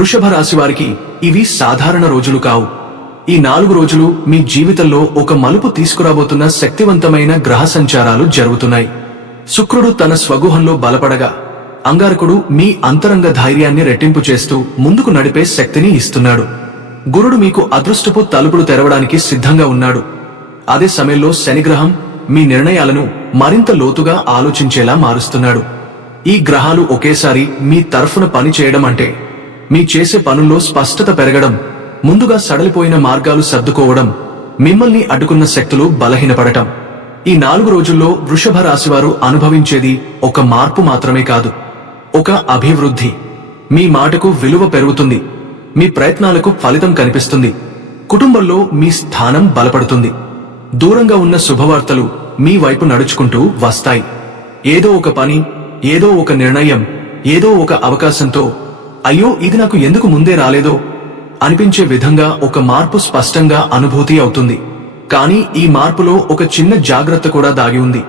వృషభ రాశి వారికి ఇవి సాధారణ రోజులు కావు. ఈ 4 రోజులు మీ జీవితంలో ఒక మలుపు తీసుకురాబోతున్న శక్తివంతమైన గ్రహ సంచారాలు జరుగుతున్నాయి. శుక్రుడు తన స్వగుహంలో బలపడగా అంగారకుడు మీ అంతరంగ ధైర్యాన్ని రెట్టింపు చేస్తూ ముందుకు నడిపే శక్తిని ఇస్తున్నాడు. గురుడు మీకు అదృష్టపు తలుపులు తెరవడానికి సిద్ధంగా ఉన్నాడు. అదే సమయంలో శనిగ్రహం మీ నిర్ణయాలను మరింత లోతుగా ఆలోచించేలా మారుస్తున్నాడు. ఈ గ్రహాలు ఒకేసారి మీ తరఫున పని చేయడం అంటే మీ చేసే పనుల్లో స్పష్టత పెరగడం, ముందుగా సడలిపోయిన మార్గాలు సర్దుకోవడం, మిమ్మల్ని అడ్డుకున్న శక్తులు బలహీనపడటం. ఈ 4 రోజుల్లో వృషభ రాశివారు అనుభవించేది ఒక మార్పు మాత్రమే కాదు, ఒక అభివృద్ధి. మీ మాటకు విలువ పెరుగుతుంది, మీ ప్రయత్నాలకు ఫలితం కనిపిస్తుంది, కుటుంబంలో మీ స్థానం బలపడుతుంది. దూరంగా ఉన్న శుభవార్తలు మీ వైపు నడుచుకుంటూ వస్తాయి. ఏదో ఒక పని, ఏదో ఒక నిర్ణయం, ఏదో ఒక అవకాశంతో అయ్యో ఇది నాకు ఎందుకు ముందే రాలేదో అనిపించే విధంగా ఒక మార్పు స్పష్టంగా అనుభూతి అవుతుంది. కానీ ఈ మార్పులో ఒక చిన్న జాగ్రత్త కూడా దాగి ఉంది.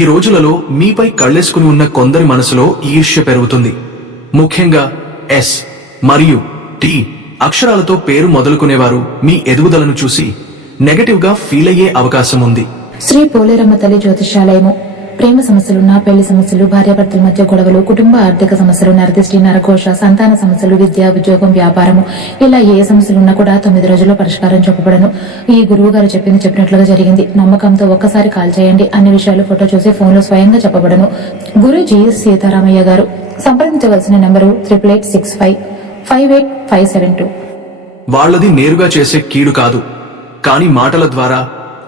ఈ రోజులలో మీపై కళ్ళేసుకుని ఉన్న కొందరి మనసులో ఈర్ష్య పెరుగుతుంది. ముఖ్యంగా ఎస్ మరియు టి అక్షరాలతో పేరు మొదలుకునేవారు మీ ఎదుగుదలను చూసి నెగటివ్ గా ఫీల్ అయ్యే అవకాశం ఉంది. శ్రీ పోలేరమ్మ తల్లి జ్యోతిష్యాలయము. ప్రేమ సమస్యలున్న, పెళ్లి సమస్యలు, భార్యాభర్తల మధ్య గొడవలు, కుటుంబ ఆర్థిక సమస్యలు, నరదిష్టి, నరఘోష, సంతాన సమస్యలు, విద్య, ఉద్యోగం, వ్యాపారము, ఇలా ఏ సమస్యలున్నా కూడా 9 రోజుల్లో పరిష్కారం చూపబడను. ఈ గురువు గారు చెప్పినట్లుగా జరిగింది. నమ్మకంతో ఒక్కసారి కాల్ చేయండి. అన్ని విషయాలు ఫోటో చూసి ఫోన్లో స్వయంగా చెప్పబడను. గురూజీ సీతారామయ్య గారు. సంప్రదించవలసిన నెంబరు 8865858572. వాళ్లది నేరుగా చేసే కీడు కాదు, కాని మాటల ద్వారా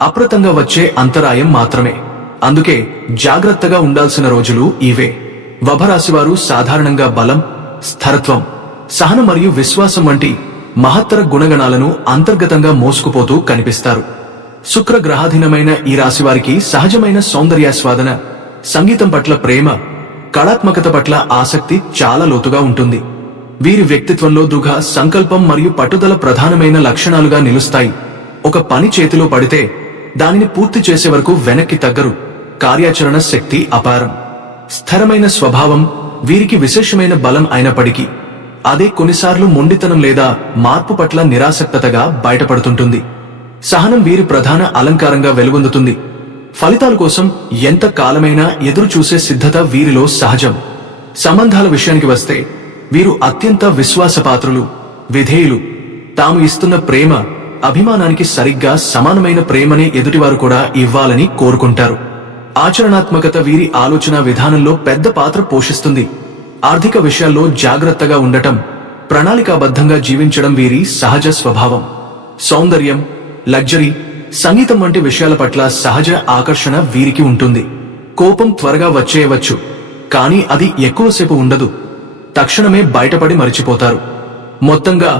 అప్రతంగా వచ్చే అంతరాయం మాత్రమే. అందుకే జాగ్రత్తగా ఉండాల్సిన రోజులు ఇవే. వభరాశివారు సాధారణంగా బలం, స్థిరత్వం, సహనం మరియు విశ్వాసం వంటి మహత్తర గుణగణాలను అంతర్గతంగా మోసుకుపోతూ కనిపిస్తారు. శుక్ర గ్రహాధీనమైన ఈ రాశివారికి సహజమైన సౌందర్యాస్వాదన, సంగీతం పట్ల ప్రేమ, కళాత్మకత పట్ల ఆసక్తి చాలా లోతుగా ఉంటుంది. వీరి వ్యక్తిత్వంలో దృఢ సంకల్పం మరియు పట్టుదల ప్రధానమైన లక్షణాలుగా నిలుస్తాయి. ఒక పని చేతిలో పడితే దానిని పూర్తి చేసే వరకు వెనక్కి తగ్గరు. కార్యాచరణ శక్తి అపారం. స్థిరమైన స్వభావం వీరికి విశేషమైన బలం అయినప్పటికీ అదే కొన్నిసార్లు మొండితనం లేదా మార్పు పట్ల నిరాసక్తతగా బయటపడుతుంటుంది. సహనం వీరి ప్రధాన అలంకారంగా వెలుగొందుతుంది. ఫలితాల కోసం ఎంత కాలమైనా ఎదురు చూసే సిద్ధత వీరిలో సహజం. సంబంధాల విషయానికి వస్తే వీరు అత్యంత విశ్వాసపాత్రులు, విధేయులు. తాము ఇస్తున్న ప్రేమ, అభిమానానికి సరిగ్గా సమానమైన ప్రేమనే ఎదుటివారు కూడా ఇవ్వాలని కోరుకుంటారు. ఆచరణాత్మకత వీరి ఆలోచన విధానంలో పెద్ద పాత్ర పోషిస్తుంది. ఆర్థిక విషయాల్లో జాగ్రత్తగా ఉండటం, ప్రణాళికాబద్ధంగా జీవించడం వీరి సహజ స్వభావం. సౌందర్యం, లగ్జరీ, సంగీతం వంటి విషయాల పట్ల సహజ ఆకర్షణ వీరికి ఉంటుంది. కోపం త్వరగా వచ్చేయవచ్చు, కానీ అది ఎక్కువసేపు ఉండదు. తక్షణమే బయటపడి మరిచిపోతారు. మొత్తంగా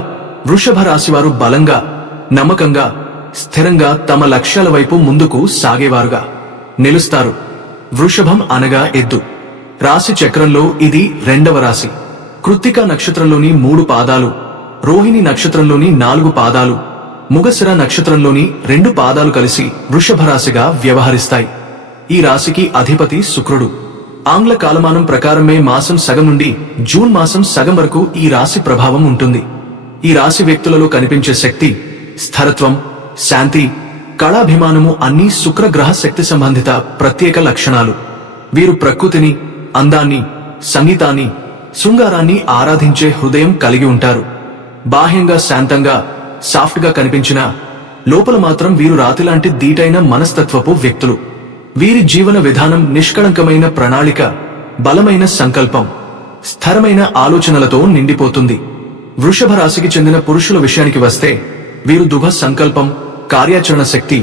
వృషభ రాశివారు బలంగా, నమ్మకంగా, స్థిరంగా తమ లక్ష్యాల వైపు ముందుకు సాగేవారుగా నిలుస్తారు. వృషభం అనగా ఎద్దు. రాశి చక్రంలో ఇది 2వ రాశి. కృత్తిక నక్షత్రంలోని 3 పాదాలు, రోహిణి నక్షత్రంలోని 4 పాదాలు, ముగశిర నక్షత్రంలోని 2 పాదాలు కలిసి వృషభ రాశిగా వ్యవహరిస్తాయి. ఈ రాశికి అధిపతి శుక్రుడు. ఆంగ్ల కాలమానం ప్రకారం మే మాసం సగం నుండి జూన్ మాసం సగం వరకు ఈ రాశి ప్రభావం ఉంటుంది. ఈ రాశి వ్యక్తులలో కనిపించే శక్తి, స్థిరత్వం, శాంతి, కళాభిమానము అన్నీ శుక్రగ్రహ శక్తి సంబంధిత ప్రత్యేక లక్షణాలు. వీరు ప్రకృతిని, అందాన్ని, సంగీతాన్ని, శృంగారాన్ని ఆరాధించే హృదయం కలిగి ఉంటారు. బాహ్యంగా శాంతంగా, సాఫ్ట్ గా కనిపించినా లోపల మాత్రం వీరు రాతిలాంటి దీటైన మనస్తత్వపు వ్యక్తులు. వీరి జీవన విధానం నిష్కళంకమైన ప్రణాళిక, బలమైన సంకల్పం, స్థిరమైన ఆలోచనలతో నిండిపోతుంది. వృషభ రాశికి చెందిన పురుషుల విషయానికి వస్తే వీరు దృఢ సంకల్పం, కార్యాచరణ శక్తి,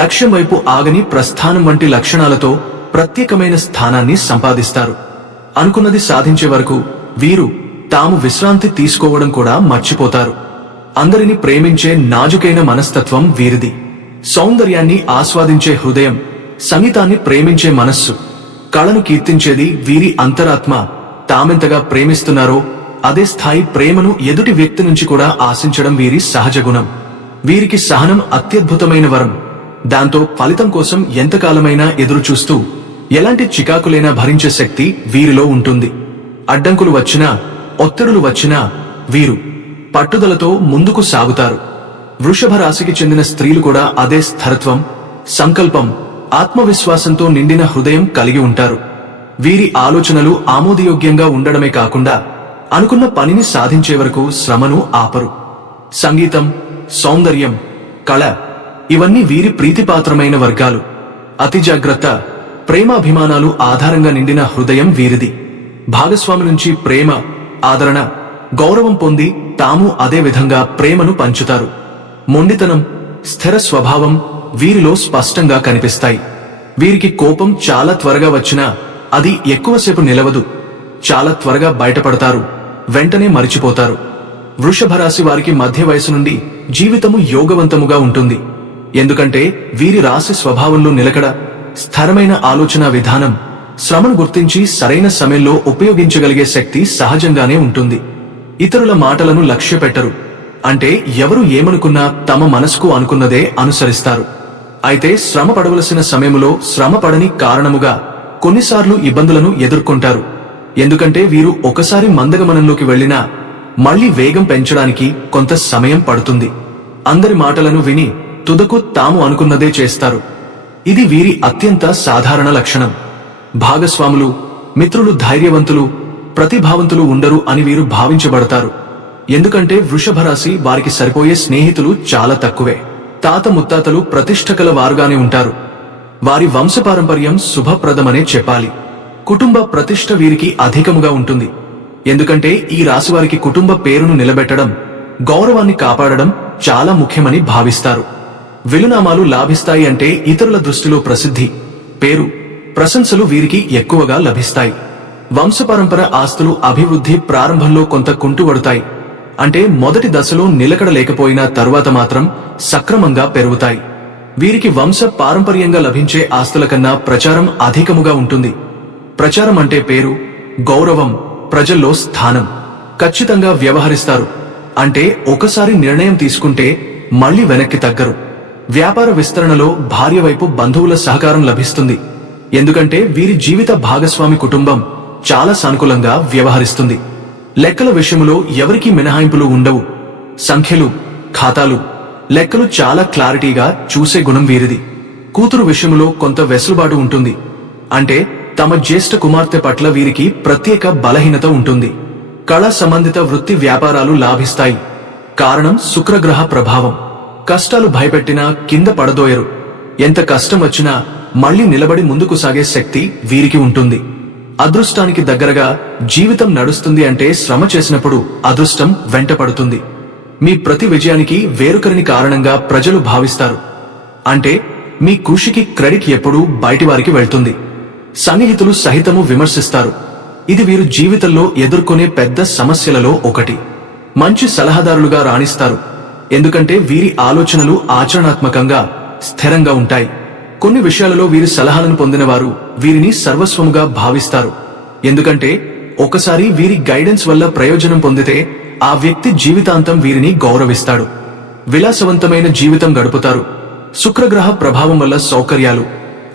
లక్ష్యం వైపు ఆగని ప్రస్థానం వంటి లక్షణాలతో ప్రత్యేకమైన స్థానాన్ని సంపాదిస్తారు. అనుకున్నది సాధించే వరకు వీరు తాము విశ్రాంతి తీసుకోవడం కూడా మర్చిపోతారు. అందరిని ప్రేమించే నాజుకైన మనస్తత్వం వీరిది. సౌందర్యాన్ని ఆస్వాదించే హృదయం, సంగీతాన్ని ప్రేమించే మనస్సు, కళను కీర్తించేది వీరి అంతరాత్మ. తామెంతగా ప్రేమిస్తున్నారో అదే స్థాయి ప్రేమను ఎదుటి వ్యక్తి నుంచి కూడా ఆశించడం వీరి సహజ గుణం. వీరికి సహనం అత్యద్భుతమైన వరం. దాంతో ఫలితం కోసం ఎంతకాలమైనా ఎదురు చూస్తూ ఎలాంటి చికాకులైనా భరించే శక్తి వీరిలో ఉంటుంది. అడ్డంకులు వచ్చినా, ఒత్తిడులు వచ్చినా వీరు పట్టుదలతో ముందుకు సాగుతారు. వృషభ రాశికి చెందిన స్త్రీలు కూడా అదే స్థిరత్వం, సంకల్పం, ఆత్మవిశ్వాసంతో నిండిన హృదయం కలిగి ఉంటారు. వీరి ఆలోచనలు ఆమోదయోగ్యంగా ఉండడమే కాకుండా అనుకున్న పనిని సాధించే వరకు శ్రమను ఆపరు. సంగీతం, సౌందర్యం, కళ ఇవన్నీ వీరి ప్రీతిపాత్రమైన వర్గాలు. అతి జాగ్రత్త, ప్రేమాభిమానాలు ఆధారంగా నిండిన హృదయం వీరిది. భాగస్వామి నుంచి ప్రేమ, ఆదరణ, గౌరవం పొంది తాము అదే విధంగా ప్రేమను పంచుతారు. మొండితనం, స్థిర స్వభావం వీరిలో స్పష్టంగా కనిపిస్తాయి. వీరికి కోపం చాలా త్వరగా వచ్చినా అది ఎక్కువసేపు నిలవదు. చాలా త్వరగా బయటపడతారు, వెంటనే మరిచిపోతారు. వృషభ రాశి వారికి మధ్య వయసు నుండి జీవితము యోగవంతముగా ఉంటుంది. ఎందుకంటే వీరి రాశి స్వభావంలో నిలకడ, స్థిరమైన ఆలోచన విధానం, శ్రమను గుర్తించి సరైన సమయంలో ఉపయోగించగలిగే శక్తి సహజంగానే ఉంటుంది. ఇతరుల మాటలను లక్ష్యపెట్టరు. అంటే ఎవరు ఏమనుకున్నా తమ మనసుకు అనుకున్నదే అనుసరిస్తారు. అయితే శ్రమ పడవలసిన సమయంలో శ్రమ పడని కారణముగా కొన్నిసార్లు ఇబ్బందులను ఎదుర్కొంటారు. ఎందుకంటే వీరు ఒకసారి మందగమనంలోకి వెళ్లినా మళ్లీ వేగం పెంచడానికి కొంత సమయం పడుతుంది. అందరి మాటలను విని తుదకు తాము అనుకున్నదే చేస్తారు. ఇది వీరి అత్యంత సాధారణ లక్షణం. భాగస్వాములు, మిత్రులు ధైర్యవంతులు, ప్రతిభావంతులు ఉండరు అని వీరు భావించబడతారు. ఎందుకంటే వృషభ రాశి వారికి సరిపోయే స్నేహితులు చాలా తక్కువే. తాత ముత్తాతలు ప్రతిష్టకల వారుగానే ఉంటారు. వారి వంశపారంపర్యం శుభప్రదమనే చెప్పాలి. కుటుంబ ప్రతిష్ట వీరికి అధికముగా ఉంటుంది. ఎందుకంటే ఈ రాశి వారికి కుటుంబ పేరును నిలబెట్టడం, గౌరవాన్ని కాపాడడం చాలా ముఖ్యమని భావిస్తారు. విలునామాలు లాభిస్తాయి అంటే ఇతరుల దృష్టిలో ప్రసిద్ధి, పేరు, ప్రశంసలు వీరికి ఎక్కువగా లభిస్తాయి. వంశపరంపర ఆస్తులు అభివృద్ధి ప్రారంభంలో కొంత కుంటుపడతాయి. అంటే మొదటి దశలో నిలకడ లేకపోయినా తరువాత మాత్రం సక్రమంగా పెరుగుతాయి. వీరికి వంశ పారంపర్యంగా లభించే ఆస్తుల కన్నా ప్రచారం అధికముగా ఉంటుంది. ప్రచారం అంటే పేరు, గౌరవం, ప్రజల్లో స్థానం. ఖచ్చితంగా వ్యవహరిస్తారు. అంటే ఒకసారి నిర్ణయం తీసుకుంటే మళ్లీ వెనక్కి తగ్గరు. వ్యాపార విస్తరణలో భార్య వైపు బంధువుల సహకారం లభిస్తుంది. ఎందుకంటే వీరి జీవిత భాగస్వామి కుటుంబం చాలా సానుకూలంగా వ్యవహరిస్తుంది. లెక్కల విషయంలో ఎవరికీ మినహాయింపులు ఉండవు. సంఖ్యలు, ఖాతాలు, లెక్కలు చాలా క్లారిటీగా చూసే గుణం వీరిది. కూతురు విషయంలో కొంత వెసులుబాటు ఉంటుంది. అంటే తమ జ్యేష్ఠ కుమార్తె పట్ల వీరికి ప్రత్యేక బలహీనత ఉంటుంది. కళా సంబంధిత వృత్తి వ్యాపారాలు లాభిస్తాయి. కారణం శుక్రగ్రహ ప్రభావం. కష్టాలు భయపెట్టినా కింద పడదోయరు. ఎంత కష్టం వచ్చినా మళ్లీ నిలబడి ముందుకు సాగే శక్తి వీరికి ఉంటుంది. అదృష్టానికి దగ్గరగా జీవితం నడుస్తుంది అంటే శ్రమ చేసినప్పుడు అదృష్టం వెంటపడుతుంది. మీ ప్రతి విజయానికి వేరొకరిని కారణంగా ప్రజలు భావిస్తారు. అంటే మీ కృషికి క్రెడిట్ ఎప్పుడూ బయటివారికి వెళ్తుంది. సన్నిహితులు సహితము విమర్శిస్తారు. ఇది వీరు జీవితంలో ఎదుర్కొనే పెద్ద సమస్యలలో ఒకటి. మంచి సలహాదారులుగా రాణిస్తారు. ఎందుకంటే వీరి ఆలోచనలు ఆచరణాత్మకంగా, స్థిరంగా ఉంటాయి. కొన్ని విషయాలలో వీరి సలహాలను పొందినవారు వీరిని సర్వస్వముగా భావిస్తారు. ఎందుకంటే ఒకసారి వీరి గైడెన్స్ వల్ల ప్రయోజనం పొందితే ఆ వ్యక్తి జీవితాంతం వీరిని గౌరవిస్తాడు. విలాసవంతమైన జీవితం గడుపుతారు. శుక్రగ్రహ ప్రభావం వల్ల సౌకర్యాలు,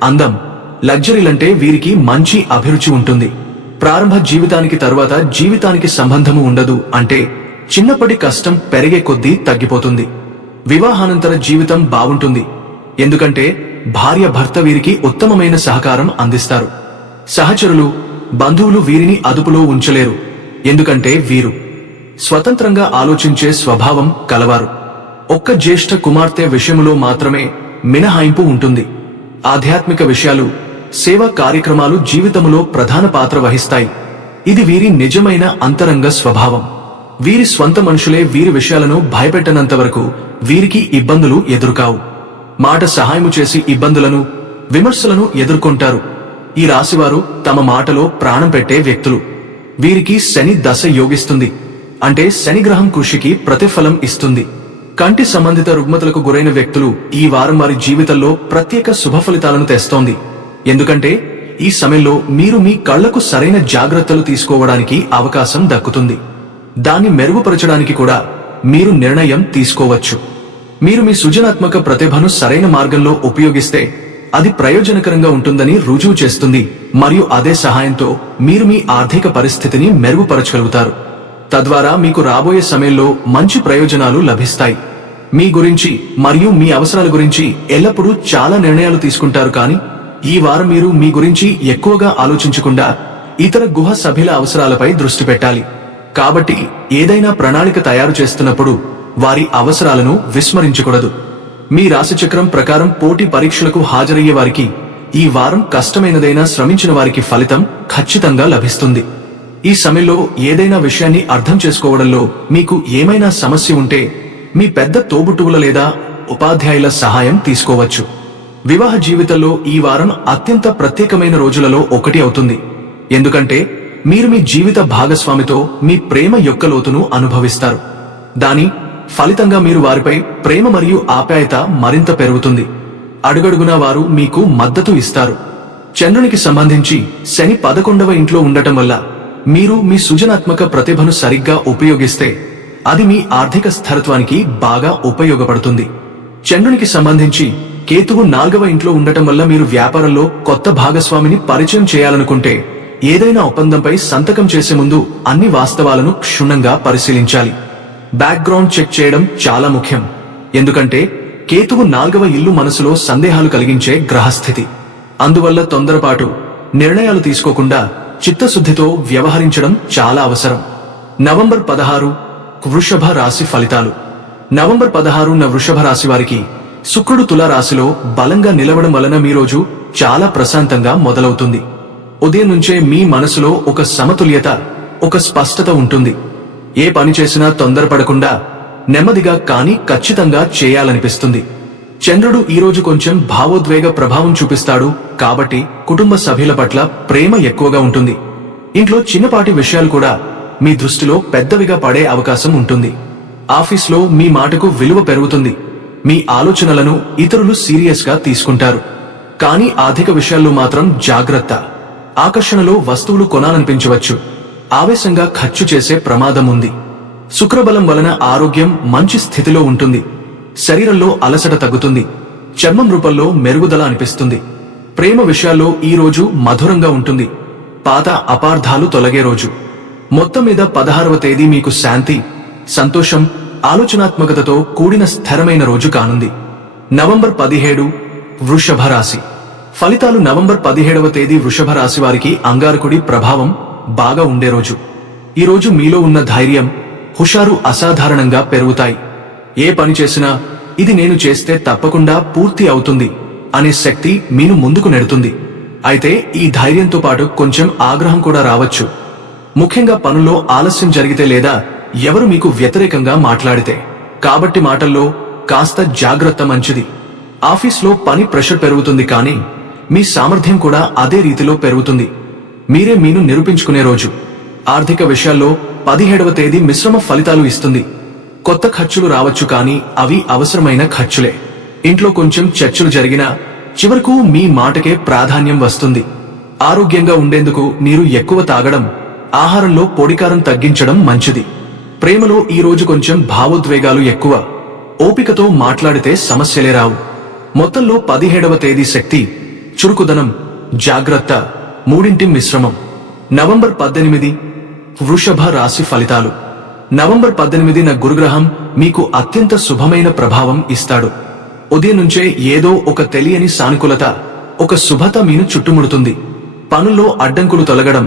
అందం, లగ్జరీలంటే వీరికి మంచి అభిరుచి ఉంటుంది. ప్రారంభ జీవితానికి తర్వాత జీవితానికి సంబంధము ఉండదు. అంటే చిన్నప్పటి కష్టం పెరిగే కొద్దీ తగ్గిపోతుంది. వివాహానంతర జీవితం బాగుంటుంది. ఎందుకంటే భార్య భర్త వీరికి ఉత్తమమైన సహకారం అందిస్తారు. సహచరులు, బంధువులు వీరిని అదుపులో ఉంచలేరు. ఎందుకంటే వీరు స్వతంత్రంగా ఆలోచించే స్వభావం కలవారు. ఒక్క జ్యేష్ఠ కుమార్తె విషయంలో మాత్రమే మినహాయింపు ఉంటుంది. ఆధ్యాత్మిక విషయాలు, సేవా కార్యక్రమాలు జీవితంలో ప్రధాన పాత్ర వహిస్తాయి. ఇది వీరి నిజమైన అంతరంగ స్వభావం. వీరి స్వంత మనుషులే వీరి విషయాలను భయపెట్టనంత వరకు వీరికి ఇబ్బందులు ఎదురుకావు. మాట సహాయము చేసి ఇబ్బందులను, విమర్శలను ఎదుర్కొంటారు. ఈ రాశివారు తమ మాటలో ప్రాణం పెట్టే వ్యక్తులు. వీరికి శని దశ యోగిస్తుంది. అంటే శనిగ్రహం కృషికి ప్రతిఫలం ఇస్తుంది. కంటి సంబంధిత రుగ్మతలకు గురైన వ్యక్తులు ఈ వారం వారి జీవితంలో ప్రత్యేక శుభ ఫలితాలను తెస్తోంది. ఎందుకంటే ఈ సమయంలో మీరు మీ కళ్లకు సరైన జాగ్రత్తలు తీసుకోవడానికి అవకాశం దక్కుతుంది. దాన్ని మెరుగుపరచడానికి కూడా మీరు నిర్ణయం తీసుకోవచ్చు. మీరు మీ సృజనాత్మక ప్రతిభను సరైన మార్గంలో ఉపయోగిస్తే అది ప్రయోజనకరంగా ఉంటుందని రుజువు చేస్తుంది. మరియు అదే సహాయంతో మీరు మీ ఆర్థిక పరిస్థితిని మెరుగుపరచగలుగుతారు. తద్వారా మీకు రాబోయే సమయంలో మంచి ప్రయోజనాలు లభిస్తాయి. మీ గురించి మరియు మీ అవసరాల గురించి ఎల్లప్పుడూ చాలా నిర్ణయాలు తీసుకుంటారు, కానీ ఈ వారం మీరు మీ గురించి ఎక్కువగా ఆలోచించకుండా ఇతర గుహ సభ్యుల అవసరాలపై దృష్టి పెట్టాలి. కాబట్టి ఏదైనా ప్రణాళిక తయారు చేస్తున్నప్పుడు వారి అవసరాలను విస్మరించకూడదు. మీ రాశిచక్రం ప్రకారం పోటీ పరీక్షలకు హాజరయ్యే వారికి ఈ వారం కష్టమైనదైనా శ్రమించిన వారికి ఫలితం ఖచ్చితంగా లభిస్తుంది. ఈ సమయంలో ఏదైనా విషయాన్ని అర్థం చేసుకోవడంలో మీకు ఏమైనా సమస్య ఉంటే మీ పెద్ద తోబుట్టువుల లేదా ఉపాధ్యాయుల సహాయం తీసుకోవచ్చు. వివాహ జీవితంలో ఈ వారం అత్యంత ప్రత్యేకమైన రోజులలో ఒకటి అవుతుంది. ఎందుకంటే మీరు మీ జీవిత భాగస్వామితో మీ ప్రేమ యొక్క లోతును అనుభవిస్తారు. దాని ఫలితంగా మీరు వారిపై ప్రేమ మరియు ఆప్యాయత మరింత పెరుగుతుంది. అడుగడుగునా వారు మీకు మద్దతు ఇస్తారు. చంద్రునికి సంబంధించి శని 11వ ఇంట్లో ఉండటం వల్ల మీరు మీ సృజనాత్మక ప్రతిభను సరిగ్గా ఉపయోగిస్తే అది మీ ఆర్థిక స్థిరత్వానికి బాగా ఉపయోగపడుతుంది. చంద్రునికి సంబంధించి కేతువు 4వ ఇంట్లో ఉండటం వల్ల మీరు వ్యాపారంలో కొత్త భాగస్వామిని పరిచయం చేయాలనుకుంటే ఏదైనా ఒప్పందంపై సంతకం చేసే ముందు అన్ని వాస్తవాలను క్షుణ్ణంగా పరిశీలించాలి. బ్యాక్గ్రౌండ్ చెక్ చేయడం చాలా ముఖ్యం. ఎందుకంటే కేతువు 4వ ఇల్లు మనసులో సందేహాలు కలిగించే గ్రహస్థితి. అందువల్ల తొందరపాటు నిర్ణయాలు తీసుకోకుండా చిత్తశుద్ధితో వ్యవహరించడం చాలా అవసరం. నవంబర్ 16 వృషభ రాశి ఫలితాలు. నవంబర్ 16న వృషభ రాశి వారికి శుక్రుడు తులా రాశిలో బలంగా నిలవడం వలన మీ రోజు చాలా ప్రశాంతంగా మొదలవుతుంది. ఉదయం నుంచే మీ మనసులో ఒక సమతుల్యత, ఒక స్పష్టత ఉంటుంది. ఏ పని చేసినా తొందరపడకుండా నెమ్మదిగా కానీ ఖచ్చితంగా చేయాలనిపిస్తుంది. చంద్రుడు ఈరోజు కొంచెం భావోద్వేగ ప్రభావం చూపిస్తాడు, కాబట్టి కుటుంబ సభ్యుల పట్ల ప్రేమ ఎక్కువగా ఉంటుంది. ఇంట్లో చిన్నపాటి విషయాలు కూడా మీ దృష్టిలో పెద్దవిగా పడే అవకాశం ఉంటుంది. ఆఫీస్లో మీ మాటకు విలువ పెరుగుతుంది. మీ ఆలోచనలను ఇతరులు సీరియస్ గా తీసుకుంటారు. కానీ ఆర్థిక విషయాల్లో మాత్రం జాగ్రత్త. ఆకర్షణలో వస్తువులు కొనాలనిపించవచ్చు. ఆవేశంగా ఖర్చు చేసే ప్రమాదం ఉంది. శుక్రబలం వలన ఆరోగ్యం మంచి స్థితిలో ఉంటుంది. శరీరంలో అలసట తగ్గుతుంది. చర్మం రూపంలో మెరుగుదల అనిపిస్తుంది. ప్రేమ విషయాల్లో ఈ రోజు మధురంగా ఉంటుంది. పాత అపార్థాలు తొలగే రోజు. మొత్తం మీద 16వ తేదీ మీకు శాంతి, సంతోషం, ఆలోచనాత్మకతతో కూడిన స్థిరమైన రోజు కానుంది. నవంబర్ 17 వృషభ రాశి ఫలితాలు. నవంబర్ 17వ తేదీ వృషభ రాశి వారికి అంగారకుడి ప్రభావం బాగా ఉండే రోజు. ఈ రోజు మీలో ఉన్న ధైర్యం, హుషారు అసాధారణంగా పెరుగుతాయి. ఏ పని చేసినా ఇది నేను చేస్తే తప్పకుండా పూర్తి అవుతుంది అనే శక్తి మీను ముందుకు నెడుతుంది. అయితే ఈ ధైర్యంతో పాటు కొంచెం ఆగ్రహం కూడా రావచ్చు. ముఖ్యంగా పనుల్లో ఆలస్యం జరిగితే లేదా ఎవరు మీకు వ్యతిరేకంగా మాట్లాడితే. కాబట్టి మాటల్లో కాస్త జాగ్రత్త మంచిది. ఆఫీస్లో పని ప్రెషర్ పెరుగుతుంది, కానీ మీ సామర్థ్యం కూడా అదే రీతిలో పెరుగుతుంది. మీరే మీను నిరూపించుకునే రోజు. ఆర్థిక విషయాల్లో 17వ తేదీ మిశ్రమ ఫలితాలు ఇస్తుంది. కొత్త ఖర్చులు రావచ్చు, కానీ అవి అవసరమైన ఖర్చులే. ఇంట్లో కొంచెం చర్చలు జరిగినా చివరకు మీ మాటకే ప్రాధాన్యం వస్తుంది. ఆరోగ్యంగా ఉండేందుకు నీరు ఎక్కువ తాగడం, ఆహారంలో పొడికారం తగ్గించడం మంచిది. ప్రేమలో ఈ రోజు కొంచెం భావోద్వేగాలు ఎక్కువ. ఓపికతో మాట్లాడితే సమస్యలే రావు. మొత్తంలో 17వ తేదీ శక్తి, చురుకుదనం, జాగ్రత్త మూడింటి మిశ్రమం. నవంబర్ 18 వృషభ రాశి ఫలితాలు. నవంబర్ 18న గురుగ్రహం మీకు అత్యంత శుభమైన ప్రభావం ఇస్తాడు. ఉదయం నుంచే ఏదో ఒక తెలియని సానుకూలత, ఒక శుభత మీను చుట్టుముడుతుంది. పనుల్లో అడ్డంకులు తొలగడం,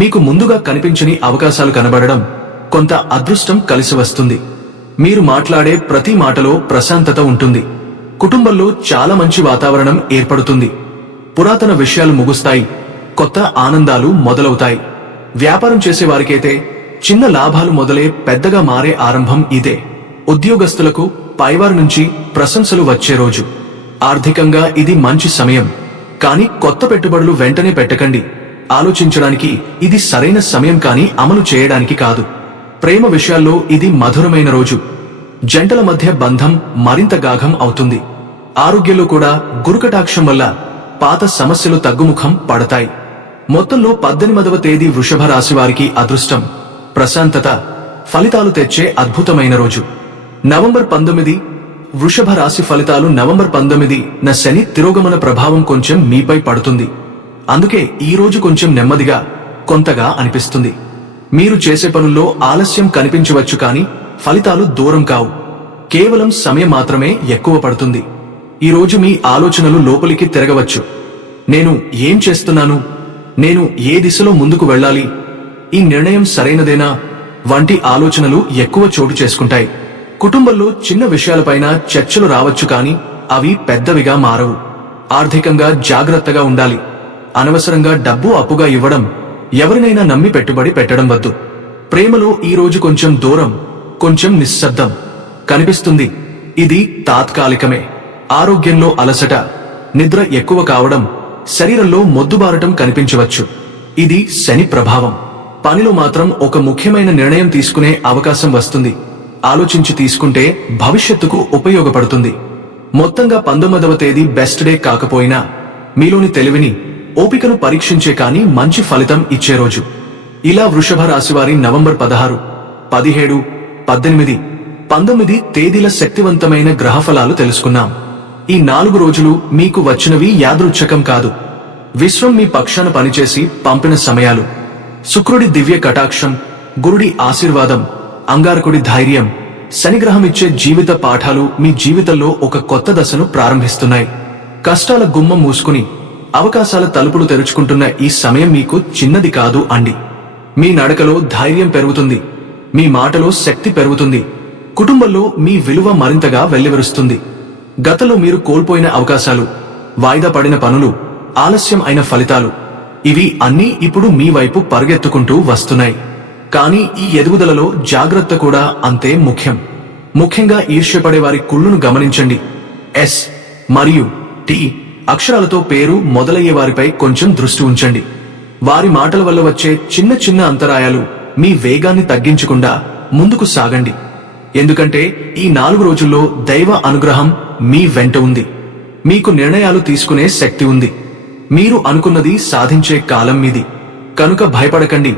మీకు ముందుగా కనిపించని అవకాశాలు కనబడడం, కొంత అదృష్టం కలిసి వస్తుంది. మీరు మాట్లాడే ప్రతి మాటలో ప్రశాంతత ఉంటుంది. కుటుంబంలో చాలా మంచి వాతావరణం ఏర్పడుతుంది. పురాతన విషయాలు ముగుస్తాయి. కొత్త ఆనందాలు మొదలవుతాయి. వ్యాపారం చేసే వారికైతే చిన్న లాభాలు మొదలే పెద్దగా మారే ఆరంభం ఇదే. ఉద్యోగస్తులకు పైవారి నుంచి ప్రశంసలు వచ్చే రోజు. ఆర్థికంగా ఇది మంచి సమయం, కానీ కొత్త పెట్టుబడులు వెంటనే పెట్టకండి. ఆలోచించడానికి ఇది సరైన సమయం, కానీ అమలు చేయడానికి కాదు. ప్రేమ విషయాల్లో ఇది మధురమైన రోజు. జంటల మధ్య బంధం మరింత గాఢం అవుతుంది. ఆరోగ్యంలో కూడా గురుకటాక్షం వల్ల పాత సమస్యలు తగ్గుముఖం పడతాయి. మొత్తంలో 18వ తేదీ వృషభ రాశి వారికి అదృష్టం, ప్రశాంతత, ఫలితాలు తెచ్చే అద్భుతమైన రోజు. నవంబర్ 19 వృషభ రాశి ఫలితాలు. నవంబర్ 19న శని తిరోగమన ప్రభావం కొంచెం మీపై పడుతుంది. అందుకే ఈ రోజు కొంచెం నెమ్మదిగా, కొంతగా అనిపిస్తుంది. మీరు చేసే పనుల్లో ఆలస్యం కనిపించవచ్చు కానీ ఫలితాలు దూరం కావు. కేవలం సమయం మాత్రమే ఎక్కువ పడుతుంది. ఈరోజు మీ ఆలోచనలు లోపలికి తిరగవచ్చు. నేను ఏం చేస్తున్నాను, నేను ఏ దిశలో ముందుకు వెళ్ళాలి, ఈ నిర్ణయం సరైనదేనా వంటి ఆలోచనలు ఎక్కువ చోటు చేసుకుంటాయి. కుటుంబంలో చిన్న విషయాలపైన చర్చలు రావచ్చు కానీ అవి పెద్దవిగా మారవు. ఆర్థికంగా జాగ్రత్తగా ఉండాలి. అనవసరంగా డబ్బు అప్పుగా ఇవ్వడం, ఎవరినైనా నమ్మి పెట్టుబడి పెట్టడం వద్దు. ప్రేమలో ఈ రోజు కొంచెం దూరం, కొంచెం నిశ్శబ్దం కనిపిస్తుంది. ఇది తాత్కాలికమే. ఆరోగ్యంలో అలసట, నిద్ర ఎక్కువ కావడం, శరీరంలో మొద్దుబారటం కనిపించవచ్చు. ఇది శని ప్రభావం. పనిలో మాత్రం ఒక ముఖ్యమైన నిర్ణయం తీసుకునే అవకాశం వస్తుంది. ఆలోచించి తీసుకుంటే భవిష్యత్తుకు ఉపయోగపడుతుంది. మొత్తంగా 19వ తేదీ బెస్ట్ డే కాకపోయినా మీలోని తెలివిని, ఓపికను పరీక్షించే కానీ మంచి ఫలితం ఇచ్చే రోజు. ఇలా వృషభ రాశివారి నవంబర్ 16, 17, 18, 19 తేదీల శక్తివంతమైన గ్రహఫలాలు తెలుసుకున్నాం. ఈ 4 రోజులు మీకు వచ్చినవి యాదృచ్ఛికం కాదు. విశ్వం మీ పక్షాన పనిచేసి పంపిన సమయాలు. శుక్రుడి దివ్య కటాక్షం, గురుడి ఆశీర్వాదం, అంగారకుడి ధైర్యం, శనిగ్రహమిచ్చే జీవిత పాఠాలు మీ జీవితంలో ఒక కొత్త దశను ప్రారంభిస్తున్నాయి. కష్టాల గుమ్మం మూసుకుని అవకాశాల తలుపులు తెరుచుకుంటున్న ఈ సమయం మీకు చిన్నది కాదు అండి. మీ నడకలో ధైర్యం పెరుగుతుంది. మీ మాటలో శక్తి పెరుగుతుంది. కుటుంబంలో మీ విలువ మరింతగా వెల్లివిరుస్తుంది. గతంలో మీరు కోల్పోయిన అవకాశాలు, వాయిదా పడిన పనులు, ఆలస్యం అయిన ఫలితాలు, ఇవి అన్నీ ఇప్పుడు మీ వైపు పరుగెత్తుకుంటూ వస్తున్నాయి. కానీ ఈ ఎదుగుదలలో జాగ్రత్త కూడా అంతే ముఖ్యం. ముఖ్యంగా ఈర్ష్యపడే వారి కుళ్ళును గమనించండి. ఎస్ మరియు టి అక్షరాలతో పేరు మొదలయ్యే వారిపై కొంచెం దృష్టి ఉంచండి. వారి మాటల వల్ల వచ్చే చిన్న చిన్న అంతరాయాలు మీ వేగాన్ని తగ్గించకుండా ముందుకు సాగండి. ఎందుకంటే ఈ 4 రోజుల్లో దైవ అనుగ్రహం మీ వెంట ఉంది. మీకు నిర్ణయాలు తీసుకునే శక్తి ఉంది. మీరు అనుకున్నది సాధించే కాలం మీది. కనుక భయపడకండి,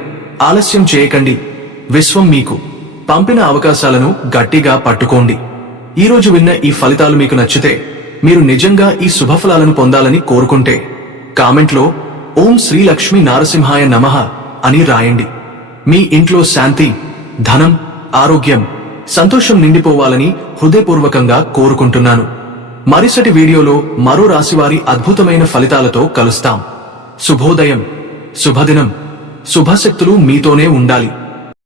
ఆలస్యం చేయకండి. విశ్వం మీకు పంపిన అవకాశాలను గట్టిగా పట్టుకోండి. ఈరోజు విన్న ఈ ఫలితాలు మీకు నచ్చితే, మీరు నిజంగా ఈ శుభఫలాలను పొందాలని కోరుకుంటే కామెంట్లో ఓం శ్రీ లక్ష్మీ నారసింహాయ నమః అని రాయండి. మీ ఇంట్లో శాంతి, ధనం, ఆరోగ్యం, సంతోషం నిండిపోవాలని హృదయపూర్వకంగా కోరుకుంటున్నాను. మరుసటి వీడియోలో మరో రాశివారి అద్భుతమైన ఫలితాలతో కలుస్తాం. శుభోదయం, శుభదినం, శుభశక్తులు మీతోనే ఉండాలి.